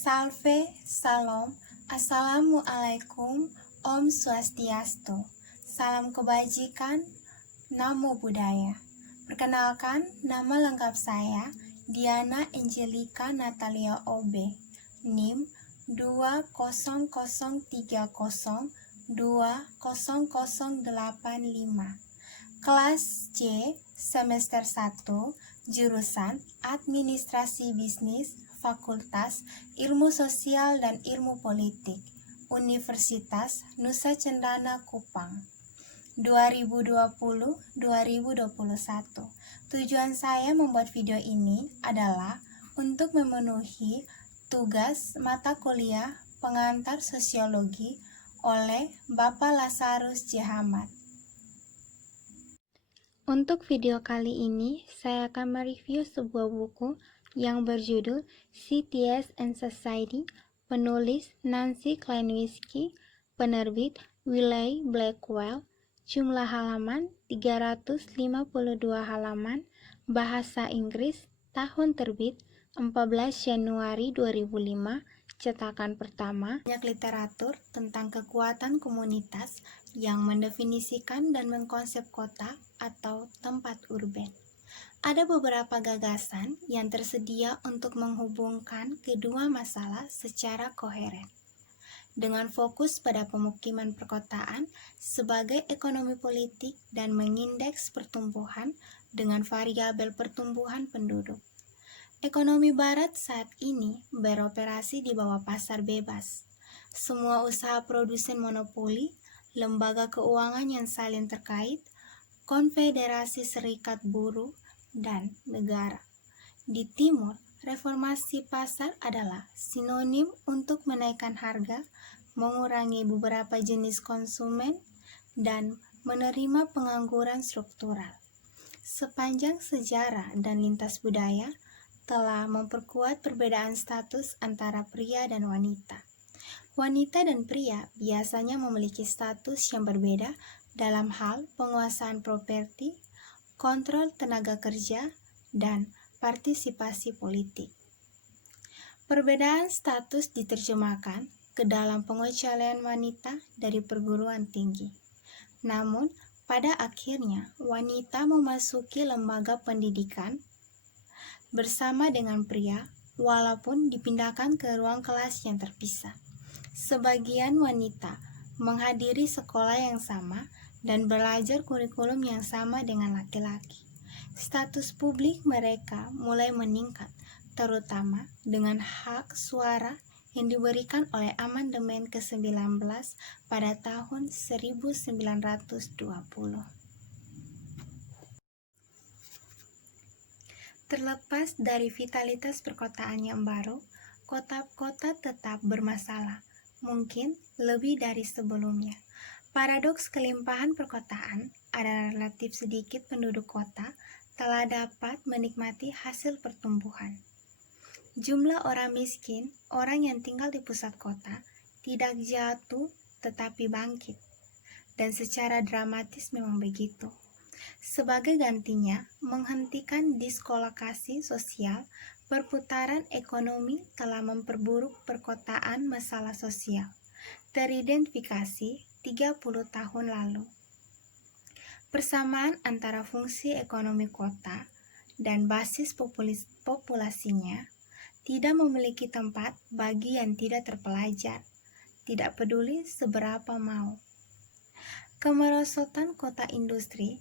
Salve, Salam, Assalamualaikum, Om Swastiastu, Salam Kebajikan, Namo Buddhaya. Perkenalkan, nama lengkap saya Diana Angelika Natalia OB, NIM 20030200085, kelas C, semester 1, jurusan Administrasi Bisnis, Fakultas Ilmu Sosial dan Ilmu Politik, Universitas Nusa Cendana Kupang, 2020-2021. Tujuan saya membuat video ini adalah untuk memenuhi tugas mata kuliah pengantar sosiologi oleh Bapak Lazarus J. Hamad. Untuk video kali ini, saya akan mereview sebuah buku yang berjudul CTS and Society, penulis Nancy Kleinwitsky, penerbit Wiley Blackwell, jumlah halaman 352 halaman, bahasa Inggris, tahun terbit 14 Januari 2005, cetakan pertama. Banyak literatur tentang kekuatan komunitas yang mendefinisikan dan mengkonsep kota atau tempat urban. Ada beberapa gagasan yang tersedia untuk menghubungkan kedua masalah secara koheren. Dengan fokus pada pemukiman perkotaan sebagai ekonomi politik dan mengindeks pertumbuhan dengan variabel pertumbuhan penduduk. Ekonomi barat saat ini beroperasi di bawah pasar bebas. Semua usaha produsen monopoli, lembaga keuangan yang saling terkait, konfederasi serikat buruh, dan negara. Di timur, reformasi pasar adalah sinonim untuk menaikkan harga, mengurangi beberapa jenis konsumen, dan menerima pengangguran struktural. Sepanjang sejarah dan lintas budaya telah memperkuat perbedaan status antara pria dan wanita. Wanita dan pria biasanya memiliki status yang berbeda dalam hal penguasaan properti, kontrol tenaga kerja, dan partisipasi politik. Perbedaan status diterjemahkan ke dalam pengecualian wanita dari perguruan tinggi. Namun, pada akhirnya wanita memasuki lembaga pendidikan bersama dengan pria, walaupun dipindahkan ke ruang kelas yang terpisah. Sebagian wanita menghadiri sekolah yang sama dan belajar kurikulum yang sama dengan laki-laki. Status publik mereka mulai meningkat, terutama dengan hak suara yang diberikan oleh amandemen ke-19 pada tahun 1920. Terlepas dari vitalitas perkotaan yang baru, kota-kota tetap bermasalah, mungkin lebih dari sebelumnya. Paradoks kelimpahan perkotaan adalah relatif sedikit penduduk kota telah dapat menikmati hasil pertumbuhan. Jumlah orang miskin, orang yang tinggal di pusat kota, tidak jatuh tetapi bangkit. Dan secara dramatis memang begitu. Sebagai gantinya, menghentikan diskolokasi sosial, perputaran ekonomi telah memperburuk perkotaan masalah sosial, teridentifikasi 30 tahun lalu. Persamaan antara fungsi ekonomi kota dan basis populasinya tidak memiliki tempat bagi yang tidak terpelajar, tidak peduli seberapa mau. Kemerosotan kota industri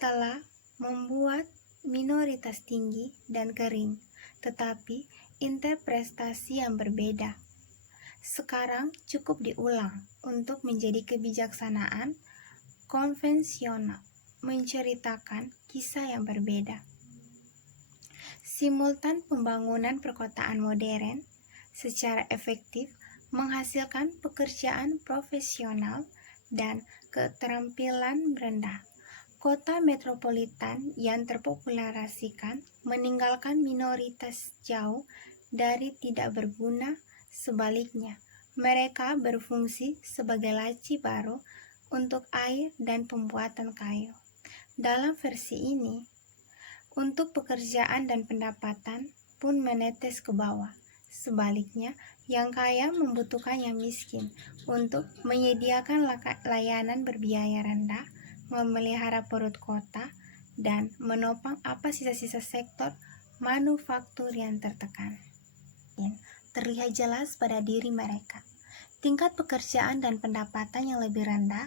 telah membuat minoritas tinggi dan kering, tetapi interpretasi yang berbeda. Sekarang cukup diulang untuk menjadi kebijaksanaan konvensional, menceritakan kisah yang berbeda. Simultan pembangunan perkotaan modern secara efektif menghasilkan pekerjaan profesional dan keterampilan rendah. Kota metropolitan yang terpopularisasikan meninggalkan minoritas jauh dari tidak berguna. Sebaliknya, mereka berfungsi sebagai laci baru untuk air dan pembuatan kayu. Dalam versi ini, untuk pekerjaan dan pendapatan pun menetes ke bawah, Sebaliknya, yang kaya membutuhkan yang miskin untuk menyediakan layanan berbiaya rendah, memelihara perut kota, dan menopang sisa-sisa sektor manufaktur yang tertekan. Terlihat jelas pada diri mereka. Tingkat pekerjaan dan pendapatan yang lebih rendah,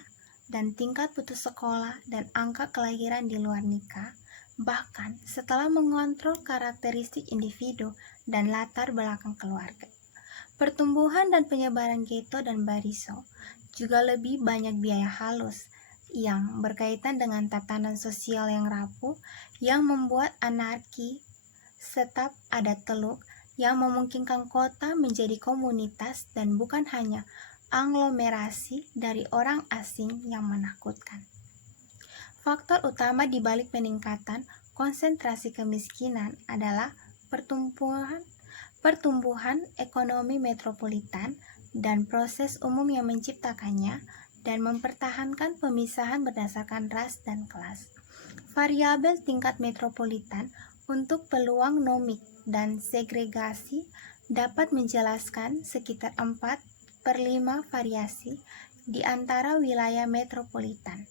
dan tingkat putus sekolah dan angka kelahiran di luar nikah, bahkan setelah mengontrol karakteristik individu dan latar belakang keluarga. Pertumbuhan dan penyebaran ghetto dan bariso juga lebih banyak biaya halus yang berkaitan dengan tatanan sosial yang rapuh yang membuat anarki tetap ada teluk yang memungkinkan kota menjadi komunitas dan bukan hanya aglomerasi dari orang asing yang menakutkan. Faktor utama di balik peningkatan konsentrasi kemiskinan adalah pertumbuhan ekonomi metropolitan dan proses umum yang menciptakannya dan mempertahankan pemisahan berdasarkan ras dan kelas. Variabel tingkat metropolitan untuk peluang nomik dan segregasi dapat menjelaskan sekitar 4/5 variasi di antara wilayah metropolitan,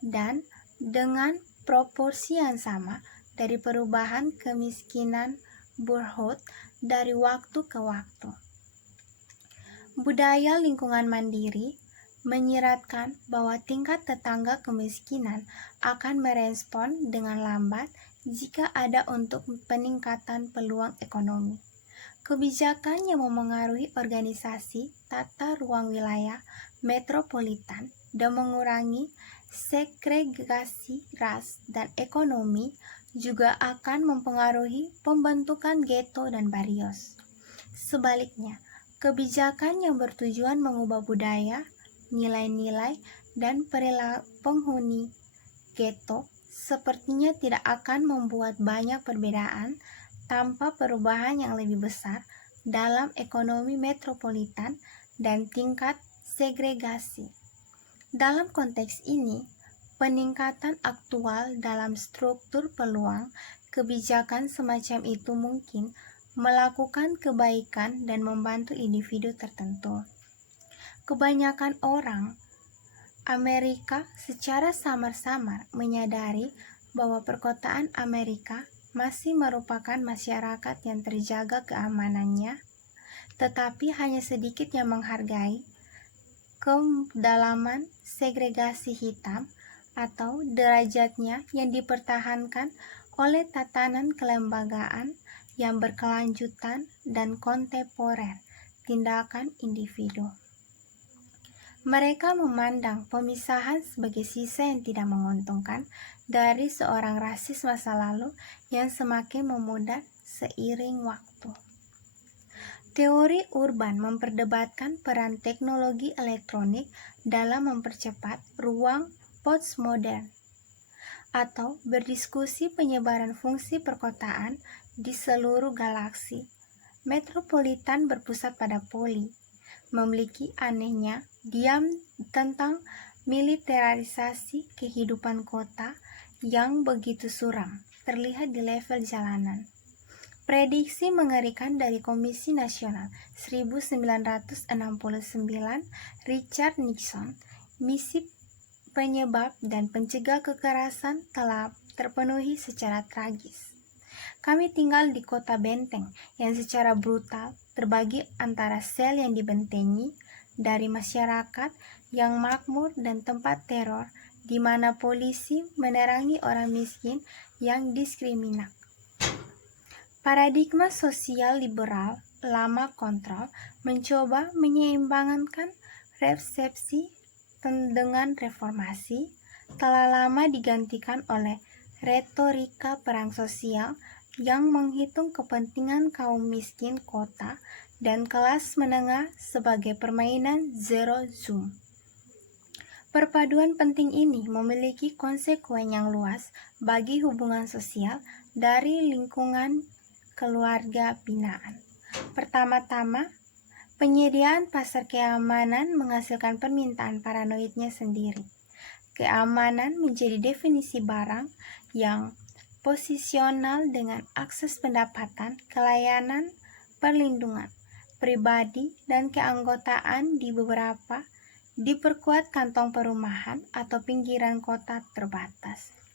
dan dengan proporsi yang sama dari perubahan kemiskinan burhut dari waktu ke waktu. Budaya lingkungan mandiri menyiratkan bahwa tingkat tetangga kemiskinan akan merespon dengan lambat jika ada untuk peningkatan peluang ekonomi. Kebijakan yang memengaruhi organisasi tata ruang wilayah metropolitan dan mengurangi segregasi ras dan ekonomi juga akan mempengaruhi pembentukan ghetto dan barrios. Sebaliknya, kebijakan yang bertujuan mengubah budaya, nilai-nilai, dan perilaku penghuni ghetto sepertinya tidak akan membuat banyak perbedaan tanpa perubahan yang lebih besar dalam ekonomi metropolitan dan tingkat segregasi. Dalam konteks ini, peningkatan aktual dalam struktur peluang kebijakan semacam itu mungkin melakukan kebaikan dan membantu individu tertentu. Kebanyakan orang Amerika secara samar-samar menyadari bahwa perkotaan Amerika masih merupakan masyarakat yang terjaga keamanannya, tetapi hanya sedikit yang menghargai kedalaman segregasi hitam atau derajatnya yang dipertahankan oleh tatanan kelembagaan yang berkelanjutan dan kontemporer tindakan individu. Mereka memandang pemisahan sebagai sisa yang tidak menguntungkan dari seorang rasis masa lalu yang semakin memudar seiring waktu. Teori urban memperdebatkan peran teknologi elektronik dalam mempercepat ruang postmodern atau berdiskusi penyebaran fungsi perkotaan di seluruh galaksi. Metropolitan berpusat pada poli, memiliki anehnya diam tentang militerisasi kehidupan kota yang begitu suram terlihat di level jalanan. Prediksi mengerikan dari Komisi Nasional 1969 Richard Nixon, misi penyebab dan pencegah kekerasan telah terpenuhi secara tragis. Kami tinggal di kota benteng yang secara brutal terbagi antara sel yang dibentengi dari masyarakat yang makmur dan tempat teror di mana polisi menerangi orang miskin yang diskriminasi. Paradigma sosial liberal lama kontrol mencoba menyeimbangkan resepsi dengan reformasi telah lama digantikan oleh retorika perang sosial yang menghitung kepentingan kaum miskin kota dan kelas menengah sebagai permainan zero sum. Perpaduan penting ini memiliki konsekuen yang luas bagi hubungan sosial dari lingkungan keluarga binaan. Pertama-tama, penyediaan pasar keamanan menghasilkan permintaan paranoidnya sendiri. Keamanan menjadi definisi barang yang posisional dengan akses pendapatan, kelayanan, perlindungan. pribadi, dan keanggotaan di beberapa, diperkuat kantong perumahan atau pinggiran kota terbatas.